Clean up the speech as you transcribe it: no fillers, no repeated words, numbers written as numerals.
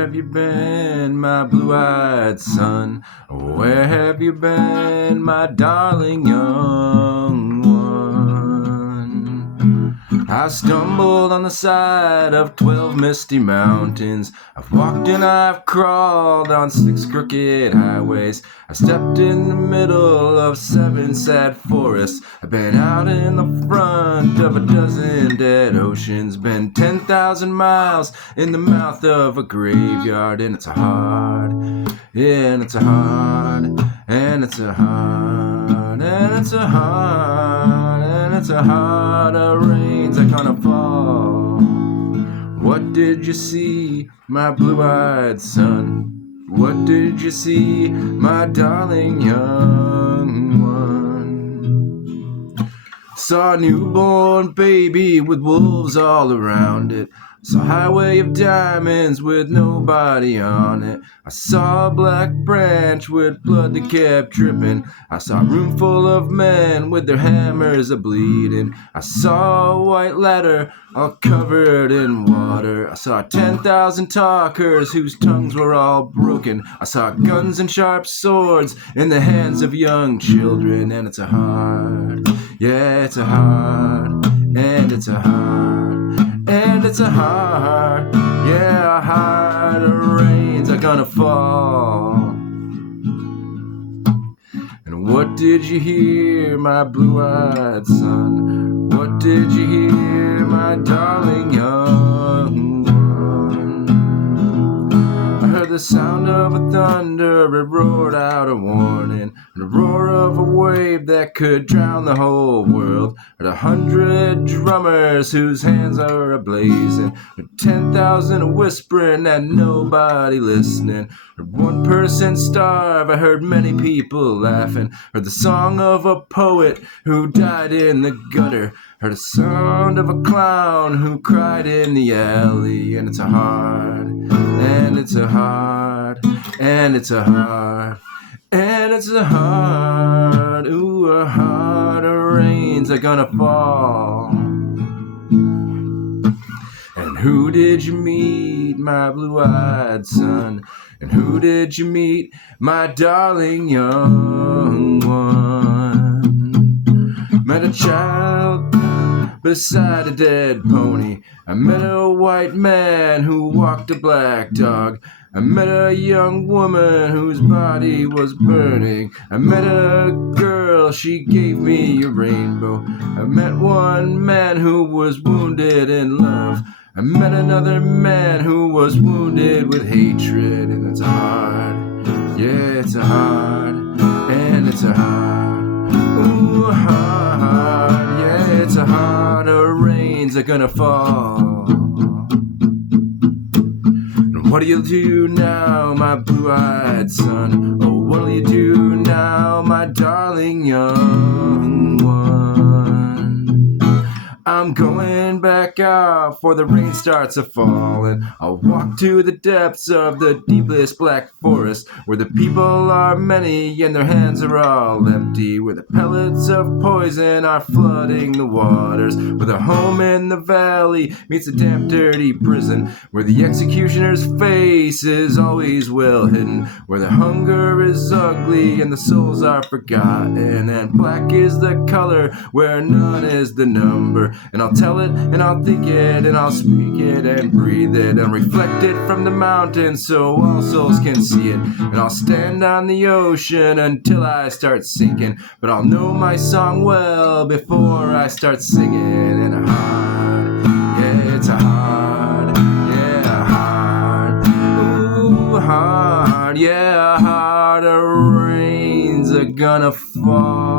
have you been, my blue-eyed son? Where have you been, my darling young one? I stumbled on the side of 12 misty mountains. I've walked and I've crawled on 6 crooked highways. I stepped in the middle of 7 sad forests. I've been out in the front of a dozen dead oceans. Been 10,000 miles in the mouth of a graveyard. And it's a hard, yeah, and it's a hard, and it's a hard, and it's a hard, and it's a hard rains are gonna fall. What did you see, my blue-eyed son? What did you see, my darling young one? Saw a newborn baby with wolves all around it. Saw a highway of diamonds with nobody on it. I saw a black branch with blood that kept dripping. I saw a room full of men with their hammers a-bleeding. I saw a white ladder all covered in water. I saw 10,000 talkers whose tongues were all broken. I saw guns and sharp swords in the hands of young children. And it's a hard, yeah, it's a hard, and it's a hard, and it's a hard, yeah, hard rains are gonna fall. And what did you hear, my blue-eyed son? What did you hear, my darling young one? I heard the sound of a thunder, it roared out a warning, and the roar of a wave that could drown the whole world. Heard 100 drummers whose hands are a-blazing, heard 10,000 whispering and nobody listening. Heard one person starve, I heard many people laughing. Heard the song of a poet who died in the gutter. Heard the sound of a clown who cried in the alley. And it's a hard, and it's a hard, and it's a hard, and it's a hard, ooh, a hard rains are gonna fall. And who did you meet, my blue-eyed son? And who did you meet, my darling young one? Met a child beside a dead pony. I met a white man who walked a black dog. I met a young woman whose body was burning. I met a girl, she gave me a rainbow. I met one man who was wounded in love. I met another man who was wounded with hatred. And it's hard, yeah, it's a hard, and it's a hard, ooh, hard, yeah, it's a hard, rains are gonna fall. And what do you do now, my blue-eyed son? Oh, what'll you do now, my darling young one? I'm going back out for the rain starts a-falling. I'll walk to the depths of the deepest black forest, where the people are many and their hands are all empty, where the pellets of poison are flooding the waters, where the home in the valley meets a damp, dirty prison, where the executioner's face is always well hidden, where the hunger is ugly and the souls are forgotten, and black is the color where none is the number. And I'll tell it, and I'll think it, and I'll speak it, and breathe it, and reflect it from the mountains so all souls can see it. And I'll stand on the ocean until I start sinking, but I'll know my song well before I start singing. And a hard, yeah, it's a hard, yeah, hard, ooh, hard, yeah, hard, rains are gonna fall.